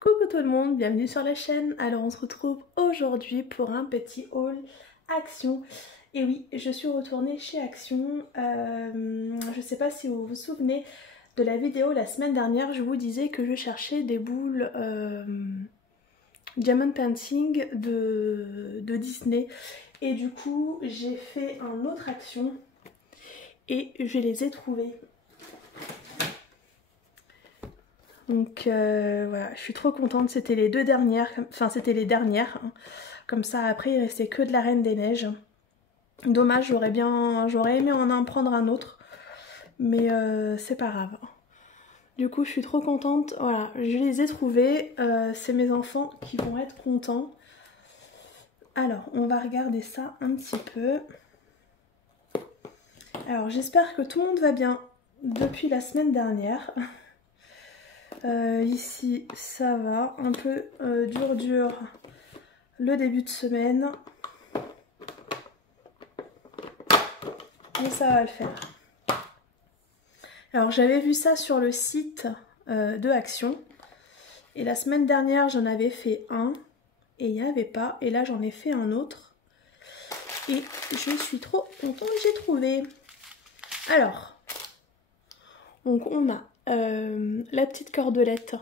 Coucou tout le monde, bienvenue sur la chaîne. Alors on se retrouve aujourd'hui pour un petit haul Action. Et oui, je suis retournée chez Action. Je sais pas si vous vous souvenez de la vidéo la semaine dernière, je vous disais que je cherchais des boules Diamond Painting de Disney. Et du coup j'ai fait un autre Action et je les ai trouvées. Donc voilà, je suis trop contente, c'était les deux dernières, enfin c'était les dernières, hein. Comme ça après il restait que de la Reine des Neiges. Dommage, j'aurais aimé en prendre un autre, mais c'est pas grave. Du coup je suis trop contente, voilà, je les ai trouvés, c'est mes enfants qui vont être contents. Alors on va regarder ça un petit peu. Alors j'espère que tout le monde va bien depuis la semaine dernière. Ici ça va, un peu dur le début de semaine, mais ça va le faire. Alors j'avais vu ça sur le site de Action et la semaine dernière j'en avais fait un et il n'y avait pas, et là j'en ai fait un autre et je suis trop contente, j'ai trouvé. Alors donc on a la petite cordelette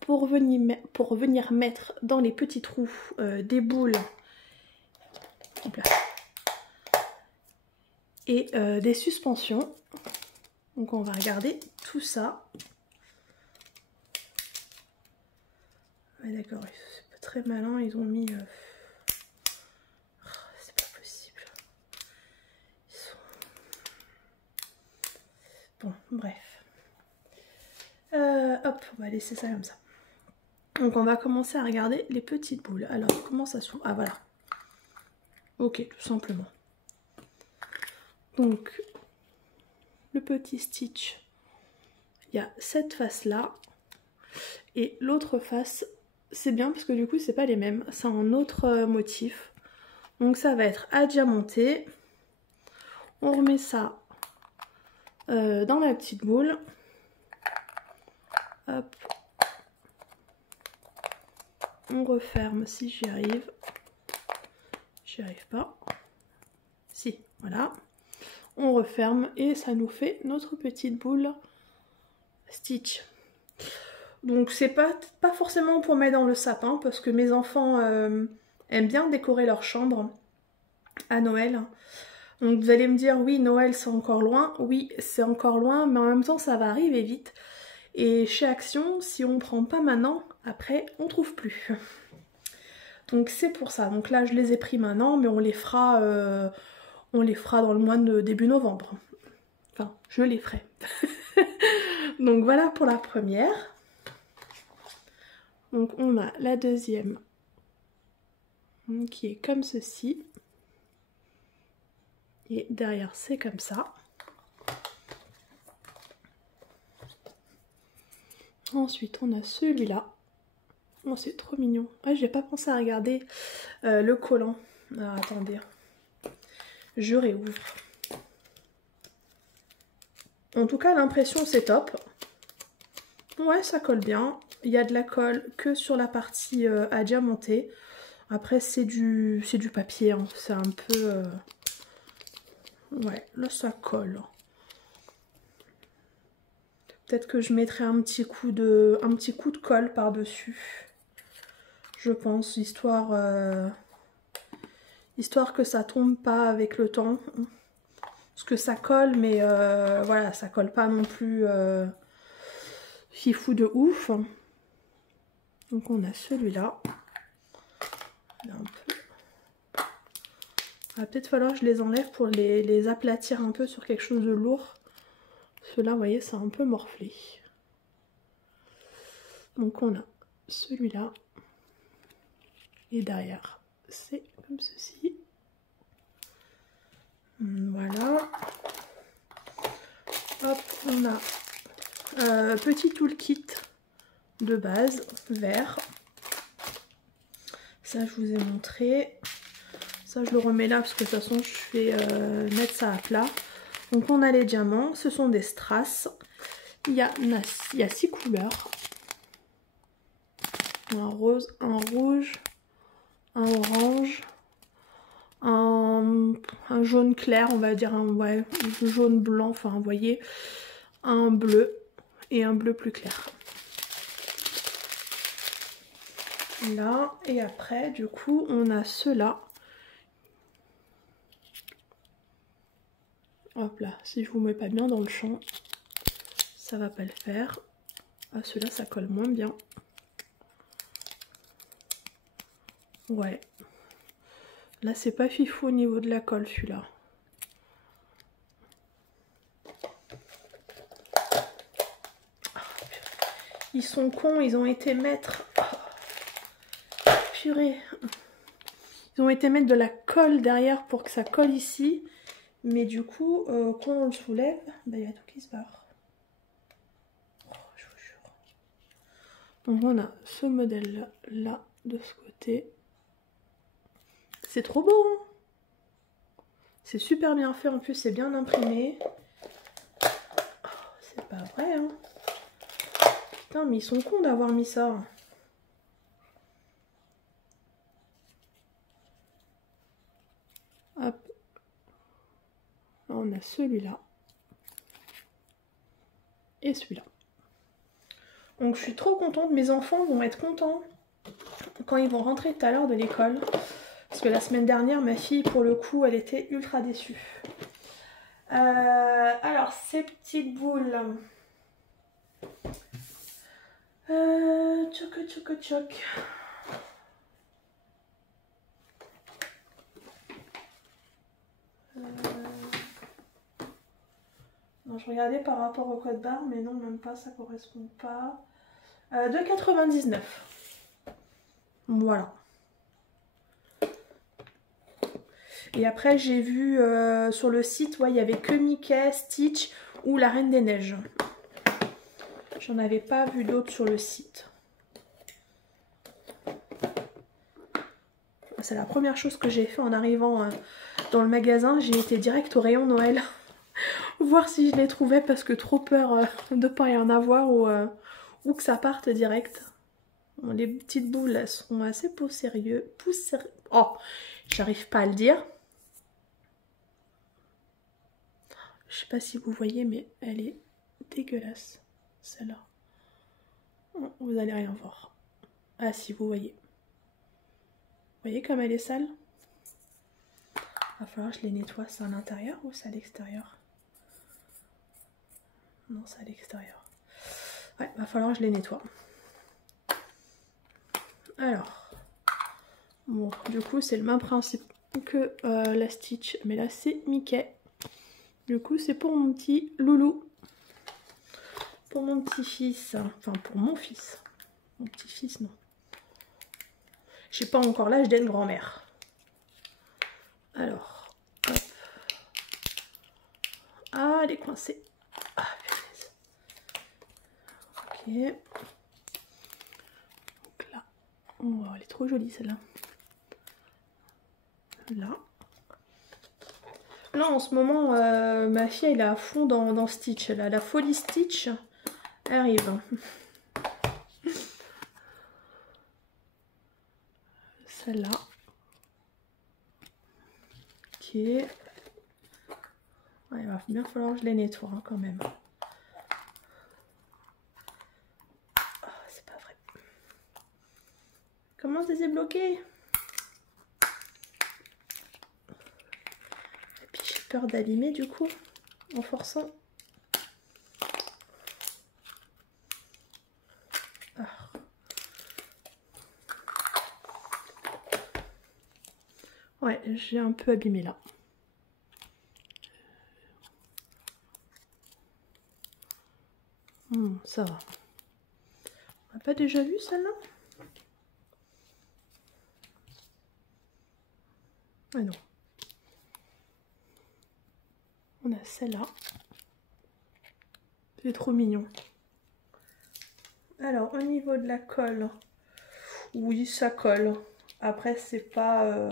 pour venir mettre dans les petits trous des boules et des suspensions. Donc on va regarder tout ça. Ouais, d'accord, c'est pas très malin, ils ont mis... c'est pas possible. Ils sont... Bon, bref. Hop, on va laisser ça comme ça. Donc on va commencer à regarder les petites boules. Alors comment ça s'ouvre? Ah voilà. Ok, tout simplement. Donc le petit stitch, il y a cette face là et l'autre face, c'est bien parce que du coup c'est pas les mêmes, c'est un autre motif. Donc ça va être adiamanté. On remet ça dans la petite boule. Hop. On referme si j'y arrive. J'y arrive pas. Si, voilà. On referme et ça nous fait notre petite boule stitch. Donc c'est pas forcément pour mettre dans le sapin parce que mes enfants aiment bien décorer leur chambre à Noël. Donc vous allez me dire oui, Noël c'est encore loin. Oui, c'est encore loin, mais en même temps ça va arriver vite. Et chez Action, si on prend pas maintenant, après on trouve plus. Donc c'est pour ça. Donc là je les ai pris maintenant, mais on les fera dans le mois de début novembre. Enfin, je les ferai. Donc voilà pour la première. Donc on a la deuxième qui est comme ceci. Et derrière c'est comme ça. Ensuite on a celui-là. Oh c'est trop mignon. Ouais, j'ai pas pensé à regarder le collant. Alors attendez. Je réouvre. En tout cas l'impression c'est top. Ouais, ça colle bien. Il y a de la colle que sur la partie à diamanter. Après c'est du papier, hein. C'est un peu... Ouais, là ça colle. Peut-être que je mettrai un petit coup de colle par-dessus. Je pense, histoire que ça tombe pas avec le temps. Parce que ça colle, mais voilà, ça colle pas non plus fifou de ouf. Donc on a celui-là. Il va peut-être falloir que je les enlève pour les aplatir un peu sur quelque chose de lourd. Ceux-là, vous voyez, c'est un peu morflé. Donc on a celui-là. Et derrière, c'est comme ceci. Voilà. Hop, on a petit toolkit de base, vert. Ça, je vous ai montré. Ça, je le remets là parce que de toute façon, je vais mettre ça à plat. Donc, on a les diamants. Ce sont des strass. Il y a 6 couleurs. un rose, un rouge, un orange, un jaune clair, on va dire, ouais, jaune blanc, enfin vous voyez, un bleu et un bleu plus clair. Là, et après du coup on a ceux-là. Hop là, si je vous mets pas bien dans le champ, ça va pas le faire. Ah, ceux-là ça colle moins bien. Ouais. Là c'est pas fifou au niveau de la colle celui-là. Ils sont cons, ils ont été mettre... Oh, purée. Ils ont été mettre de la colle derrière pour que ça colle ici. Mais du coup, quand on le soulève, bah, il y a tout qui se barre. Oh, je vous jure. Donc on a ce modèle là, de ce côté. C'est trop beau, hein. C'est super bien fait, en plus c'est bien imprimé. Oh, c'est pas vrai, hein. Putain, mais ils sont cons d'avoir mis ça. Hop. Là, on a celui-là. Et celui-là. Donc je suis trop contente. Mes enfants vont être contents quand ils vont rentrer tout à l'heure de l'école. Parce que la semaine dernière, ma fille, pour le coup, elle était ultra déçue. Alors, ces petites boules... Tchoc, tchoc, tchoc. Non, je regardais par rapport au code barre, mais non, même pas, ça correspond pas. 2,99. Voilà. Et après, j'ai vu sur le site, ouais, il n'y avait que Mickey, Stitch ou la Reine des Neiges. J'en avais pas vu d'autres sur le site. C'est la première chose que j'ai fait en arrivant dans le magasin. J'ai été direct au rayon Noël. Voir si je les trouvais parce que trop peur de ne pas y en avoir ou que ça parte direct. Bon, les petites boules elles sont assez poussiéreux. Oh, j'arrive pas à le dire. Je sais pas si vous voyez, mais elle est dégueulasse, celle-là. Vous allez rien voir. Ah si, vous voyez. Vous voyez comme elle est sale? Va falloir que je les nettoie. C'est à l'intérieur ou c'est à l'extérieur? Non, c'est à l'extérieur. Ouais, va falloir que je les nettoie. Alors, bon, du coup, c'est le même principe que la Stitch, mais là, c'est Mickey. Du coup, c'est pour mon petit loulou. Pour mon petit-fils. Enfin, pour mon fils. Mon petit-fils, non. J'ai pas encore l'âge d'être grand-mère. Alors, hop. Ah, elle est coincée. Ah, punaise. Ok. Donc là. Oh, elle est trop jolie, celle-là. Là. Là, en ce moment, ma fille, elle est à fond dans Stitch. Elle a la folie Stitch. Elle arrive. Celle-là. Ok. Ouais, il va bien falloir que je les nettoie hein, quand même. Oh, c'est pas vrai. Comment je les ai bloqués? Et puis j'ai peur d'abîmer du coup, en forçant. Ah. Ouais, j'ai un peu abîmé là. Ça va. On n'a pas déjà vu celle-là? Ah non. On a celle-là. C'est trop mignon. Alors, au niveau de la colle, oui, ça colle. Après, c'est pas...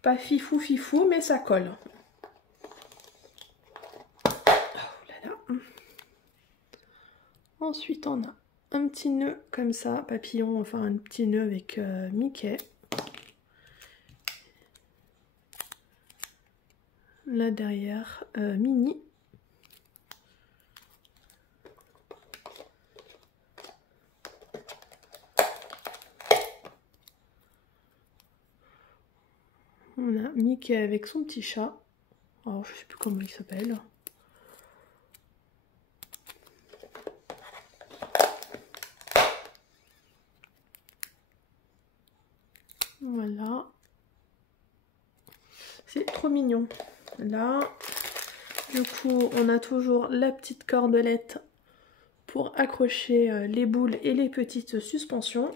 pas fifou fifou, mais ça colle. Oh là là. Ensuite on a un petit nœud comme ça, papillon, enfin un petit nœud avec Mickey. Là derrière, Minnie. On a Mickey avec son petit chat. Alors je sais plus comment il s'appelle. Voilà. C'est trop mignon. Là, du coup, on a toujours la petite cordelette pour accrocher les boules et les petites suspensions.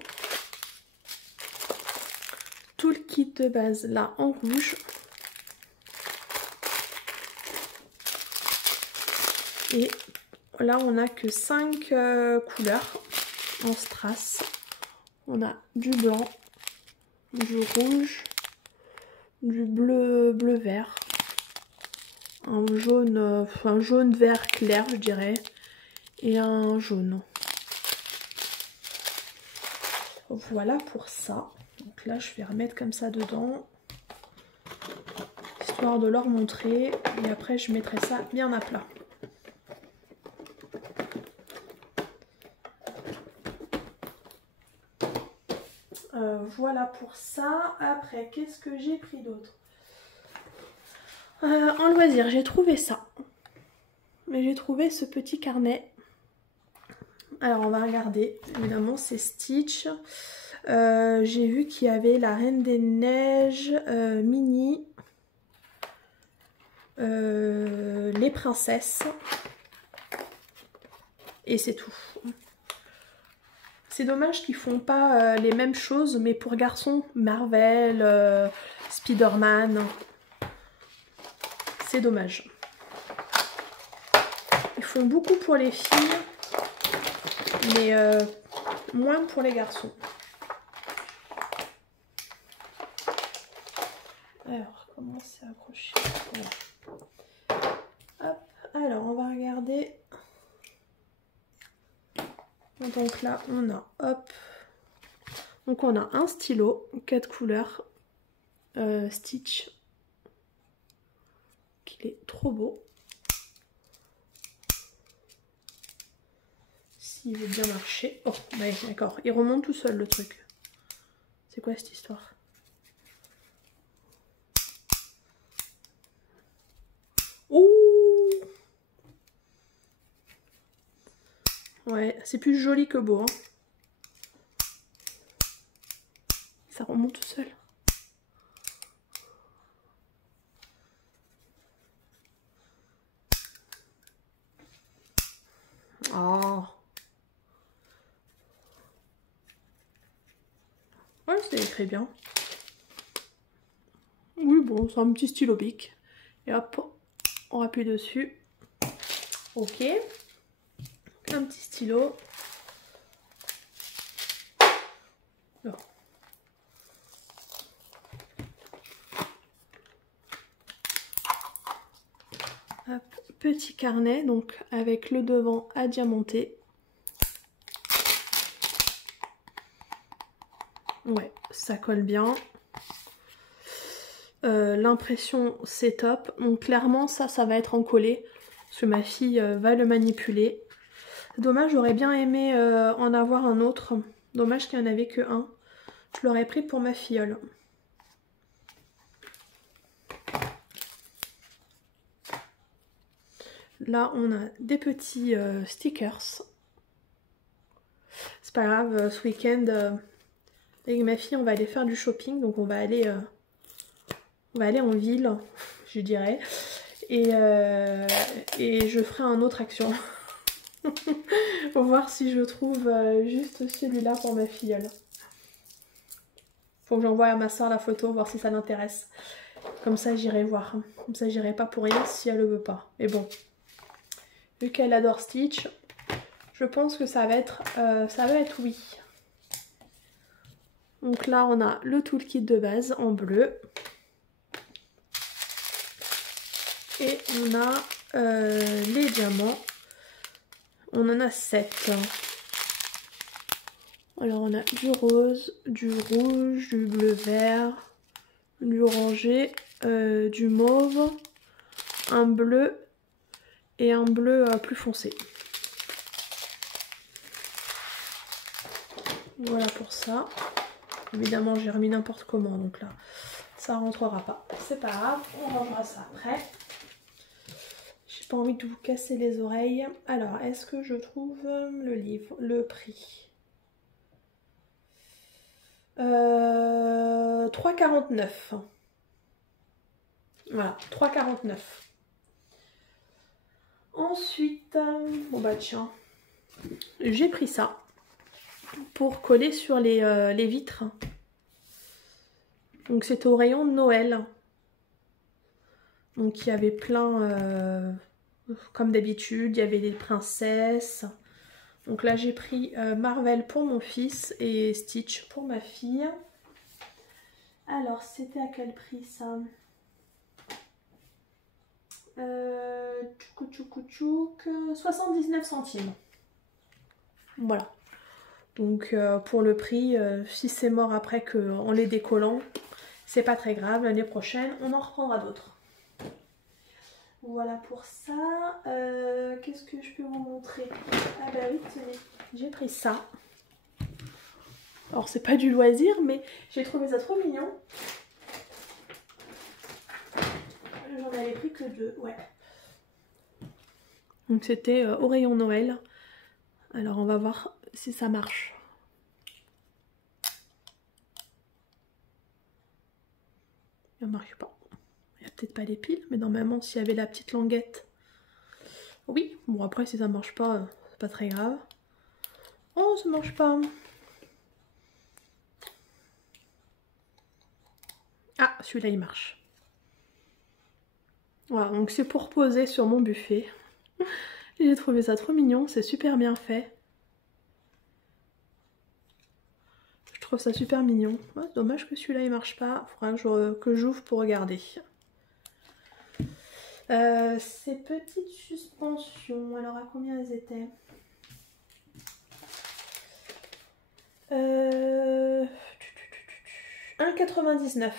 Tout le kit de base là en rouge. Et là, on a que 5 couleurs en strass. On a du blanc, du rouge, du bleu vert, un jaune vert clair je dirais, et un jaune. Voilà pour ça. Donc là je vais remettre comme ça dedans, histoire de leur montrer, et après je mettrai ça bien à plat. Voilà pour ça. Après, qu'est-ce que j'ai pris d'autre? En loisir, j'ai trouvé ça. Mais j'ai trouvé ce petit carnet. Alors, on va regarder. Évidemment, c'est Stitch. J'ai vu qu'il y avait la Reine des Neiges, Minnie, les princesses. Et c'est tout. C'est dommage qu'ils font pas les mêmes choses, mais pour garçons, Marvel, Spider-Man, c'est dommage. Ils font beaucoup pour les filles, mais moins pour les garçons. Alors, comment c'est accroché? Voilà. Hop, alors on va regarder. Donc là on a, hop, donc on a un stylo, 4 couleurs, Stitch, qu'il est trop beau. S'il veut bien marcher. Oh, ouais, d'accord, il remonte tout seul le truc. C'est quoi cette histoire? Ouh! Ouais, c'est plus joli que beau, hein. Ça remonte tout seul. Oh. Ouais, c'est écrit bien. Oui, bon, c'est un petit stylo bic. Et hop, on appuie dessus. Ok. Un petit stylo. Alors. Hop, petit carnet, donc avec le devant à diamanter. Ouais, ça colle bien. L'impression c'est top. Donc clairement ça va être en collé. Parce que ma fille va le manipuler. Dommage, j'aurais bien aimé en avoir un autre. Dommage qu'il n'y en avait que un. Je l'aurais pris pour ma filleule. Là on a des petits stickers. C'est pas grave, ce week-end avec ma fille on va aller faire du shopping. Donc on va aller en ville, je dirais. Et je ferai un autre action. Pour voir si je trouve juste celui-là pour ma filleule. Faut que j'envoie à ma soeur la photo, voir si ça l'intéresse. Comme ça j'irai voir. Comme ça j'irai pas pour rien si elle le veut pas. Mais bon, vu qu'elle adore Stitch, je pense que ça va être oui. Donc là on a le toolkit de base en bleu. Et on a les diamants. On en a 7. Alors on a du rose, du rouge, du bleu vert, du orangé, du mauve, un bleu et un bleu plus foncé. Voilà pour ça. Évidemment j'ai remis n'importe comment donc là ça rentrera pas. C'est pas grave, on rangera ça après. J'ai pas envie de vous casser les oreilles. Alors est-ce que je trouve le livre, le prix 3,49. Voilà, 3,49. Ensuite, bon bah tiens, j'ai pris ça pour coller sur les vitres. Donc c'est au rayon de Noël. Donc il y avait plein, comme d'habitude, il y avait des princesses. Donc là j'ai pris Marvel pour mon fils et Stitch pour ma fille. Alors c'était à quel prix ça? Tchouk, 79 centimes. Voilà. Donc pour le prix, si c'est mort après en les décollant, c'est pas très grave. L'année prochaine, on en reprendra d'autres. Voilà pour ça. Qu'est-ce que je peux vous montrer? Ah bah oui, tenez, j'ai pris ça. Alors c'est pas du loisir, mais j'ai trouvé ça trop mignon. J'en avais pris que 2, ouais. Donc c'était au rayon Noël. Alors on va voir si ça marche. Ça marche pas. Il n'y a peut-être pas les piles, mais normalement s'il y avait la petite languette. Oui, bon après si ça marche pas, c'est pas très grave. Oh, ça marche pas. Ah, celui-là il marche. Voilà, donc c'est pour poser sur mon buffet. J'ai trouvé ça trop mignon, c'est super bien fait. Je trouve ça super mignon. Ouais, dommage que celui-là il marche pas. Il faudra que j'ouvre pour regarder. Ces petites suspensions, alors à combien elles étaient? 1,99.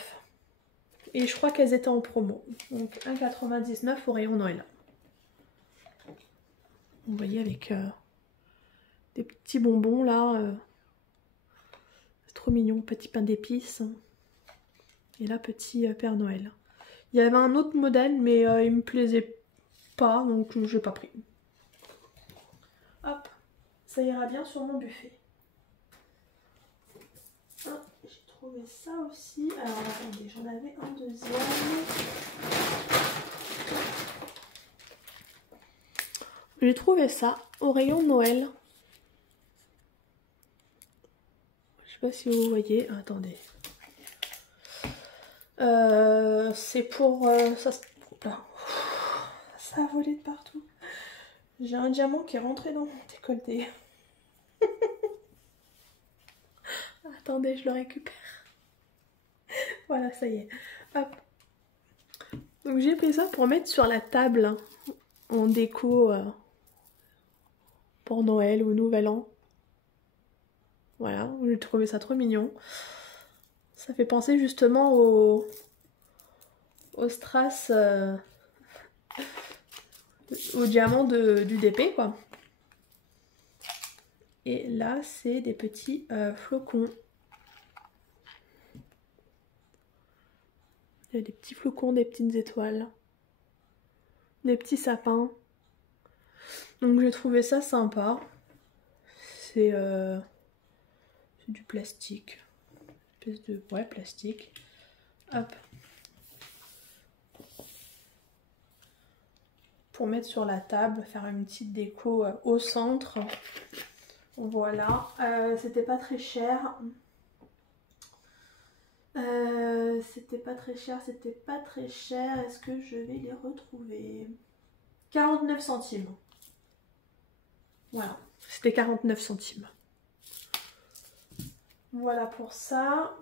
Et je crois qu'elles étaient en promo. Donc 1,99 au rayon Noël. Vous voyez avec des petits bonbons là. C'est trop mignon, petit pain d'épices. Et là, petit Père Noël. Il y avait un autre modèle, mais il me plaisait pas, donc je n'ai pas pris. Hop, ça ira bien sur mon buffet. Ah, j'ai trouvé ça aussi. Alors attendez, j'en avais un deuxième. J'ai trouvé ça au rayon Noël. Je sais pas si vous voyez. Attendez. C'est pour... ça a volé de partout. J'ai un diamant qui est rentré dans mon décolleté. Attendez, je le récupère. Voilà, ça y est. Hop. Donc j'ai pris ça pour mettre sur la table hein, en déco pour Noël ou Nouvel An. Voilà, j'ai trouvé ça trop mignon. Ça fait penser justement au strass, au diamant du DP quoi. Et là c'est des petits flocons. Il y a des petits flocons, des petites étoiles, des petits sapins. Donc j'ai trouvé ça sympa. C'est du plastique. Une espèce de... ouais, plastique. Hop. Pour mettre sur la table, faire une petite déco au centre. Voilà. C'était pas très cher. C'était pas très cher. Est-ce que je vais les retrouver? 49 centimes. Voilà. C'était 49 centimes. Voilà pour ça.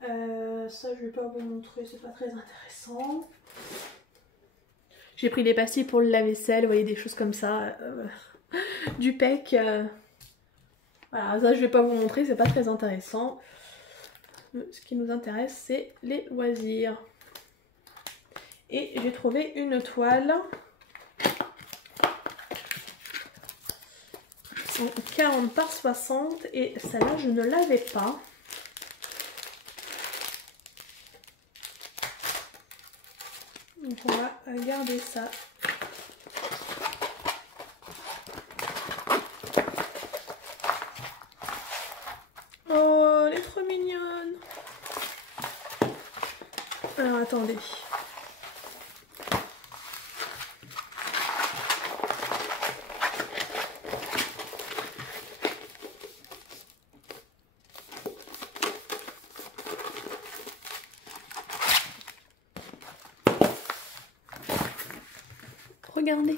Ça, je vais pas vous montrer. C'est pas très intéressant. J'ai pris des pastilles pour le lave-vaisselle. Vous voyez, des choses comme ça. du PEC. Voilà, ça je vais pas vous montrer, c'est pas très intéressant. Ce qui nous intéresse, c'est les loisirs. Et j'ai trouvé une toile en 40 par 60 et celle-là je ne l'avais pas. Donc on va garder ça. Oh, elle est trop mignonne. Alors attendez. Regardez.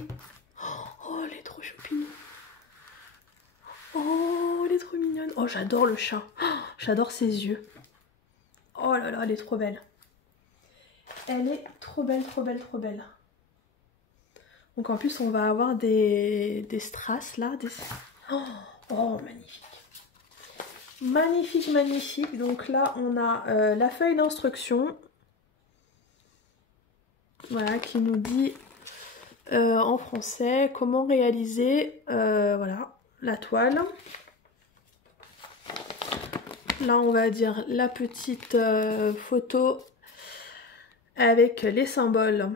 Oh, elle est trop choupine. Oh, elle est trop mignonne. Oh, j'adore le chat. J'adore ses yeux. Oh là là, elle est trop belle. Elle est trop belle, trop belle, trop belle. Donc en plus, on va avoir des strass là. Oh, magnifique. Magnifique, magnifique. Donc là, on a la feuille d'instruction. Voilà, qui nous dit en français comment réaliser voilà, la toile. Là, on va dire la petite photo avec les symboles,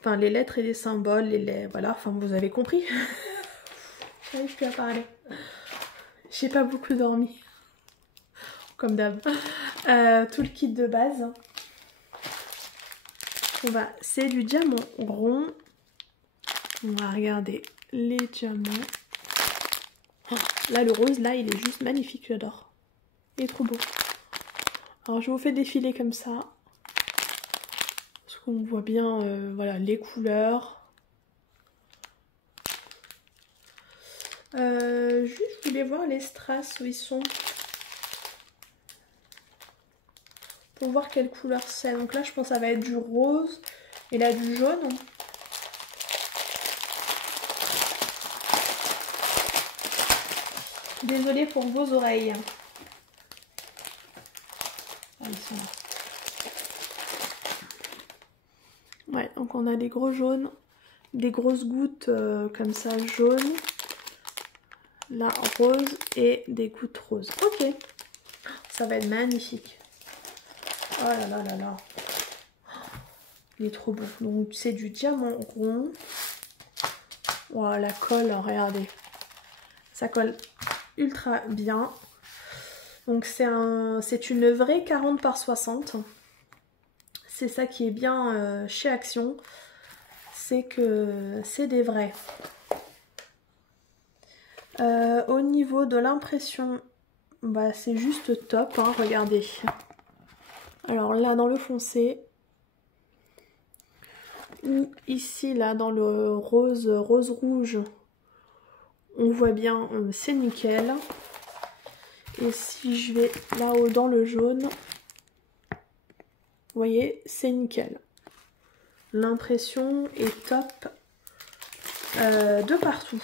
enfin les lettres et les symboles, voilà, enfin vous avez compris. J'arrive plus à parler. J'ai pas beaucoup dormi, comme d'hab. Tout le kit de base. C'est du diamant rond. On va regarder les diamants. Oh, là, le rose, là, il est juste magnifique, j'adore. Il est trop beau. Alors, je vous fais défiler comme ça. Parce qu'on voit bien, voilà, les couleurs. Juste, je voulais voir les strass où ils sont. Pour voir quelle couleur c'est. Donc là, je pense que ça va être du rose. Et là, du jaune. Désolée pour vos oreilles. Ah, ils sont là. Ouais, donc on a des gros jaunes, des grosses gouttes comme ça jaune, là rose et des gouttes roses. Ok, ça va être magnifique. Oh là là là là. Il est trop beau. Donc c'est du diamant rond. Oh, la colle, regardez. Ça colle ultra bien. Donc c'est une vraie 40 par 60. C'est ça qui est bien chez Action. C'est que c'est des vrais. Au niveau de l'impression, bah, c'est juste top, hein, regardez. Alors là dans le foncé, ou ici là dans le rose rouge, on voit bien, c'est nickel. Et si je vais là-haut dans le jaune, vous voyez, c'est nickel. L'impression est top de partout.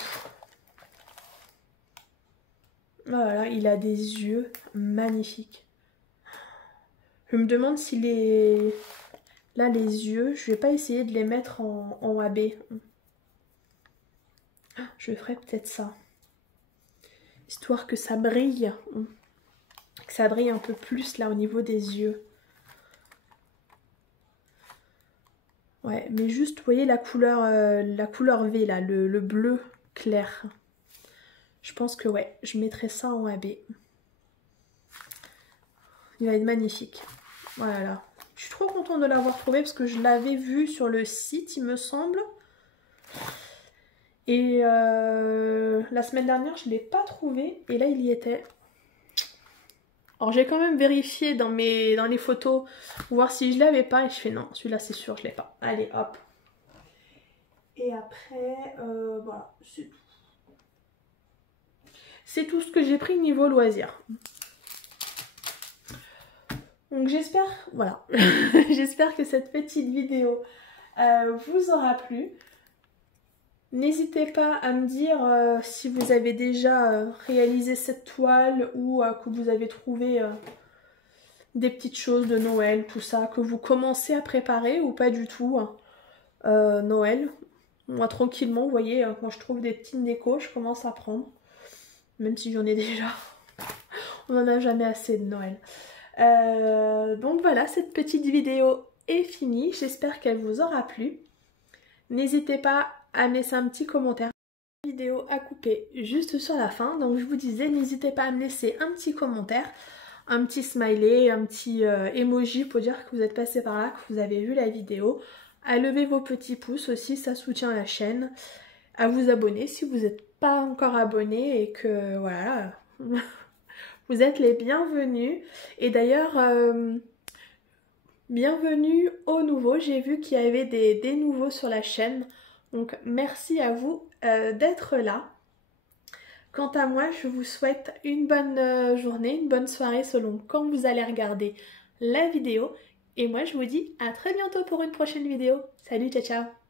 Voilà, il a des yeux magnifiques. Je me demande si là les yeux, je vais pas essayer de les mettre en AB. Je ferai peut-être ça. Histoire que ça brille. Que ça brille un peu plus là au niveau des yeux. Ouais, mais juste, vous voyez la couleur V là, le bleu clair. Je pense que ouais, je mettrai ça en AB. Il va être magnifique. Voilà. Je suis trop contente de l'avoir trouvé parce que je l'avais vu sur le site, il me semble. Et la semaine dernière, je ne l'ai pas trouvé. Et là, il y était. Alors, j'ai quand même vérifié dans les photos, voir si je l'avais pas. Et je fais non, celui-là, c'est sûr, je l'ai pas. Allez, hop. Et après, voilà, c'est tout. C'est tout ce que j'ai pris niveau loisir. Donc j'espère, voilà, j'espère que cette petite vidéo vous aura plu. N'hésitez pas à me dire si vous avez déjà réalisé cette toile ou que vous avez trouvé des petites choses de Noël, tout ça, que vous commencez à préparer ou pas du tout. Noël, moi tranquillement, vous voyez, quand je trouve des petites décos, je commence à prendre. Même si j'en ai déjà. On n'en a jamais assez de Noël. Donc voilà, cette petite vidéo est finie. J'espère qu'elle vous aura plu. N'hésitez pas à me laisser un petit commentaire. Vidéo à couper juste sur la fin. Donc je vous disais, n'hésitez pas à me laisser un petit commentaire, un petit smiley, un petit emoji pour dire que vous êtes passé par là, que vous avez vu la vidéo. À lever vos petits pouces aussi, ça soutient la chaîne. À vous abonner si vous n'êtes pas encore abonné et que voilà, vous êtes les bienvenus. Et d'ailleurs, bienvenue aux nouveaux. J'ai vu qu'il y avait des nouveaux sur la chaîne. Donc merci à vous d'être là. Quant à moi, je vous souhaite une bonne journée, une bonne soirée selon quand vous allez regarder la vidéo. Et moi, je vous dis à très bientôt pour une prochaine vidéo. Salut, ciao, ciao!